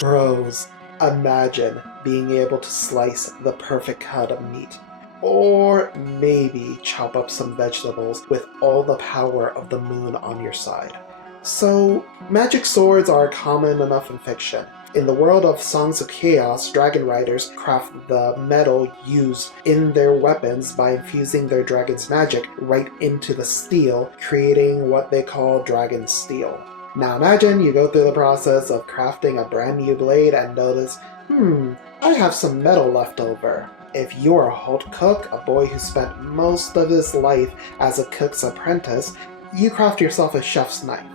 Bros, imagine being able to slice the perfect cut of meat. Or maybe chop up some vegetables with all the power of the moon on your side. So, magic swords are common enough in fiction. In the world of Songs of Chaos, dragon riders craft the metal used in their weapons by infusing their dragon's magic right into the steel, creating what they call dragon steel. Now imagine you go through the process of crafting a brand new blade and notice, I have some metal left over. If you're a Holt cook, a boy who spent most of his life as a cook's apprentice, you craft yourself a chef's knife.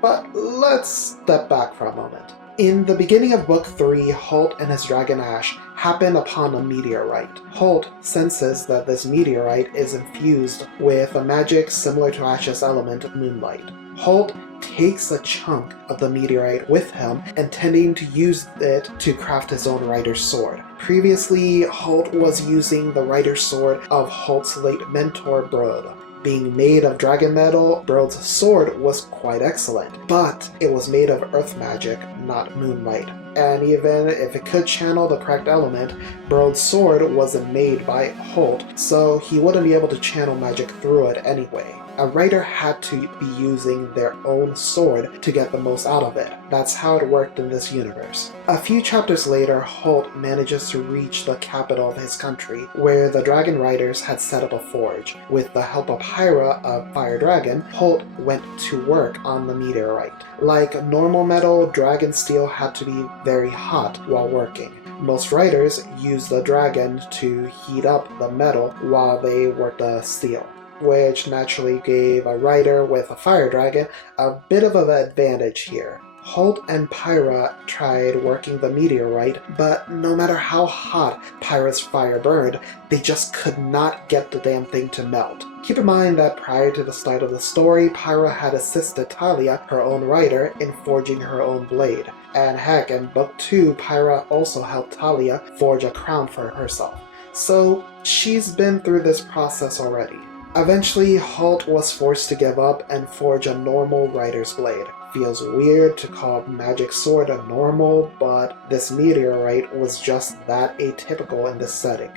But let's step back for a moment. In the beginning of Book 3, Holt and his dragon Ash happen upon a meteorite. Holt senses that this meteorite is infused with a magic similar to Ash's element, moonlight. Holt takes a chunk of the meteorite with him, intending to use it to craft his own rider's sword. Previously, Holt was using the rider's sword of Holt's late mentor, Brode. Being made of dragon metal, Brode's sword was quite excellent, but it was made of earth magic, not moonlight. And even if it could channel the correct element, Brode's sword wasn't made by Holt, so he wouldn't be able to channel magic through it anyway. A writer had to be using their own sword to get the most out of it. That's how it worked in this universe. A few chapters later, Holt manages to reach the capital of his country, where the dragon riders had set up a forge. With the help of Pyra, a fire dragon, Holt went to work on the meteorite. Like normal metal, dragon steel had to be very hot while working. Most writers used the dragon to heat up the metal while they worked the steel, which naturally gave a writer with a fire dragon a bit of an advantage here. Holt and Pyra tried working the meteorite, but no matter how hot Pyra's fire burned, they just could not get the damn thing to melt. Keep in mind that prior to the start of the story, Pyra had assisted Talia, her own writer, in forging her own blade. And heck, in Book 2, Pyra also helped Talia forge a crown for herself. So she's been through this process already. Eventually, Holt was forced to give up and forge a normal rider's blade. Feels weird to call a magic sword a normal, but this meteorite was just that atypical in this setting.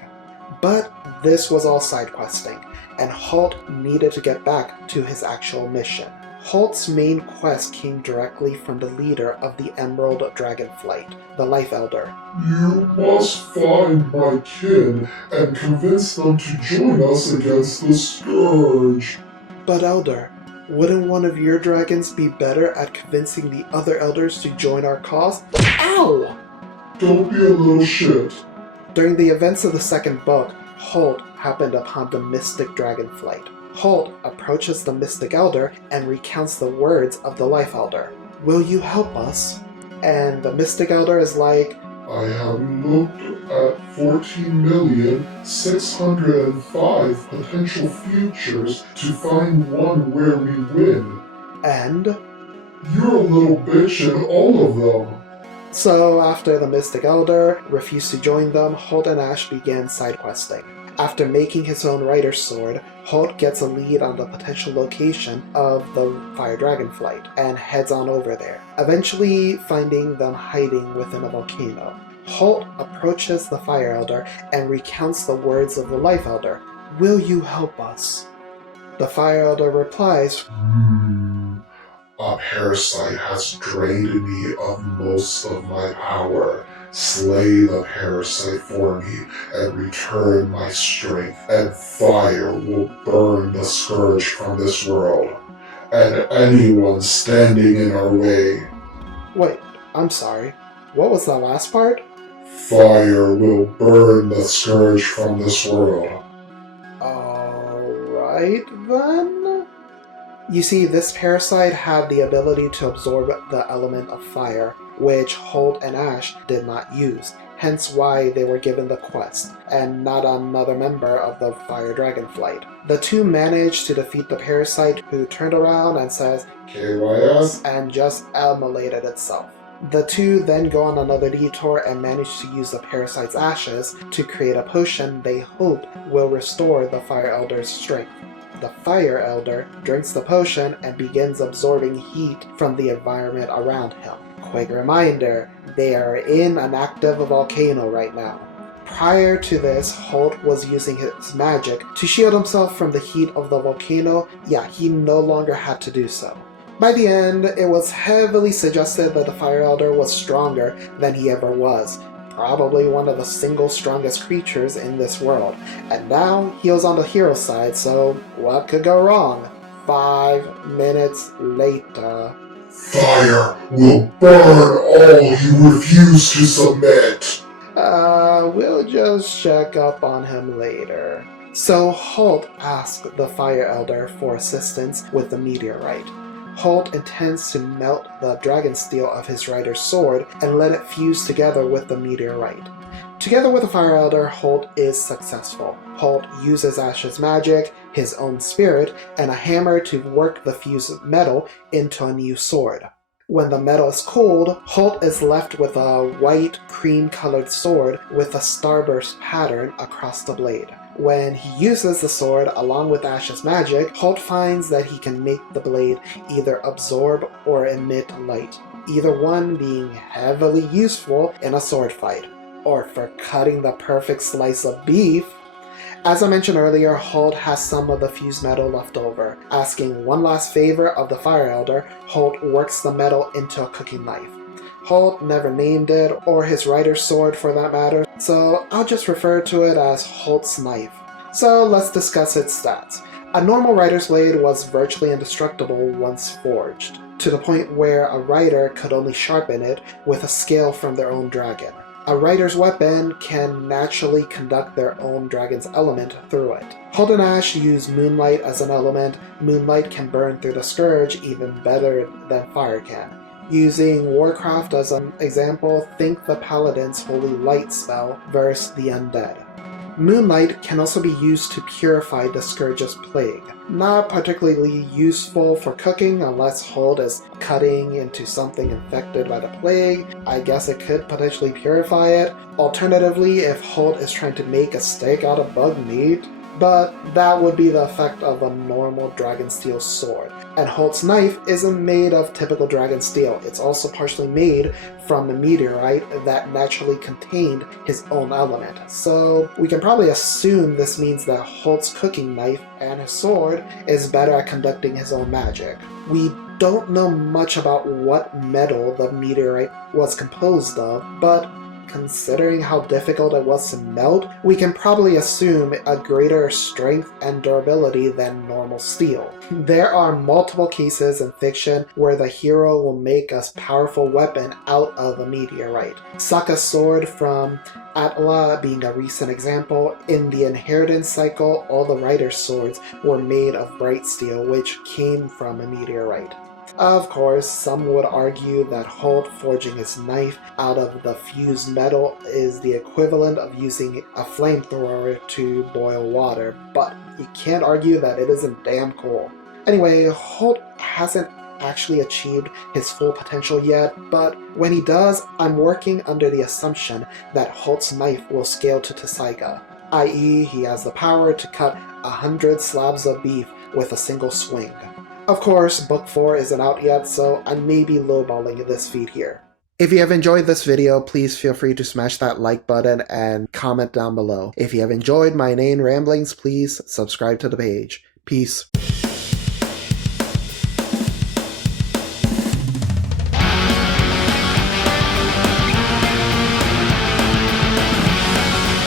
But this was all side questing, and Holt needed to get back to his actual mission. Holt's main quest came directly from the leader of the Emerald Dragonflight, the Life Elder. You must find my kin and convince them to join us against the Scourge. But Elder, wouldn't one of your dragons be better at convincing the other elders to join our cause? Ow! Don't be a little shit. During the events of the second book, Holt happened upon the Mystic Dragonflight. Holt approaches the Mystic Elder and recounts the words of the Life Elder. Will you help us? And the Mystic Elder is like, I have looked at 14,605 potential futures to find one where we win. And? You're a little bitch in all of them. So after the Mystic Elder refused to join them, Holt and Ash began side questing. After making his own rider's sword, Holt gets a lead on the potential location of the Fire Dragonflight and heads on over there, eventually finding them hiding within a volcano. Holt approaches the Fire Elder and recounts the words of the Life Elder. Will you help us? The Fire Elder replies, A parasite has drained me of most of my power. Slay the parasite for me and return my strength, and fire will burn the scourge from this world, and anyone standing in our way. Wait, I'm sorry. What was that last part? Fire will burn the scourge from this world. Alright then? You see, this parasite had the ability to absorb the element of fire, which Holt and Ash did not use, hence why they were given the quest, and not another member of the Fire Dragonflight. The two managed to defeat the parasite, who turned around and says, KYS? and just immolated itself. The two then go on another detour and manage to use the parasite's ashes to create a potion they hope will restore the Fire Elder's strength. The Fire Elder drinks the potion and begins absorbing heat from the environment around him. Quick reminder, they are in an active volcano right now. Prior to this, Holt was using his magic to shield himself from the heat of the volcano. Yeah, he no longer had to do so. By the end, it was heavily suggested that the Fire Elder was stronger than he ever was, probably one of the single strongest creatures in this world, and now he was on the hero side, so what could go wrong? 5 minutes later. Fire will burn all who refuse to submit. We'll just check up on him later. So Holt asked the Fire Elder for assistance with the meteorite. Holt intends to melt the dragon steel of his rider's sword and let it fuse together with the meteorite. Together with the Fire Elder, Holt is successful. Holt uses Ash's magic, his own spirit, and a hammer to work the fused metal into a new sword. When the metal is cooled, Holt is left with a white, cream-colored sword with a starburst pattern across the blade. When he uses the sword along with Ash's magic, Holt finds that he can make the blade either absorb or emit light, either one being heavily useful in a sword fight, or for cutting the perfect slice of beef. As I mentioned earlier, Holt has some of the fused metal left over. Asking one last favor of the Fire Elder, Holt works the metal into a cooking knife. Holt never named it, or his rider's sword for that matter, so I'll just refer to it as Holt's knife. So let's discuss its stats. A normal rider's blade was virtually indestructible once forged, to the point where a rider could only sharpen it with a scale from their own dragon. A rider's weapon can naturally conduct their own dragon's element through it. Holt and Ash use moonlight as an element. Moonlight can burn through the scourge even better than fire can. Using Warcraft as an example, think the Paladin's Holy Light spell versus the Undead. Moonlight can also be used to purify the Scourge's plague. Not particularly useful for cooking unless Holt is cutting into something infected by the plague. I guess it could potentially purify it. Alternatively, if Holt is trying to make a steak out of bug meat, but that would be the effect of a normal dragon steel sword. And Holt's knife isn't made of typical dragon steel. It's also partially made from a meteorite that naturally contained his own element. So we can probably assume this means that Holt's cooking knife and his sword is better at conducting his own magic. We don't know much about what metal the meteorite was composed of, but considering how difficult it was to melt, we can probably assume a greater strength and durability than normal steel. There are multiple cases in fiction where the hero will make a powerful weapon out of a meteorite. Sokka's sword from Atla being a recent example. In the inheritance cycle, all the rider's swords were made of bright steel, which came from a meteorite. Of course, some would argue that Holt forging his knife out of the fused metal is the equivalent of using a flamethrower to boil water, but you can't argue that it isn't damn cool. Anyway, Holt hasn't actually achieved his full potential yet, but when he does, I'm working under the assumption that Holt's knife will scale to Tessaiga, i.e. he has the power to cut 100 slabs of beef with a single swing. Of course, Book 4 isn't out yet, so I may be lowballing this feat here. If you have enjoyed this video, please feel free to smash that like button and comment down below. If you have enjoyed my inane ramblings, please subscribe to the page. Peace.